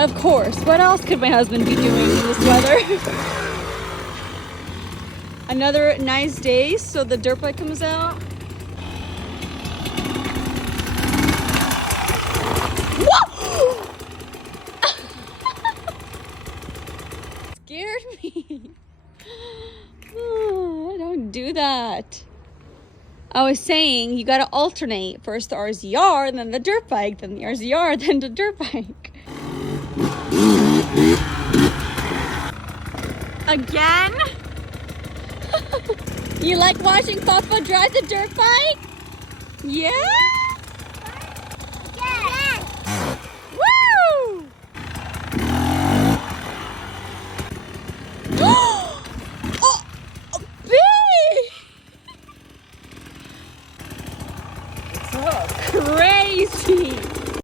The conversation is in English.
Of course. What else could my husband be doing in this weather? Another nice day, so the dirt bike comes out. Whoa! Scared me. Oh, don't do that. I was saying you gotta alternate. First the RZR, then the dirt bike, then the RZR, then the dirt bike. Again? You like watching Papa drive the dirt bike? Yeah?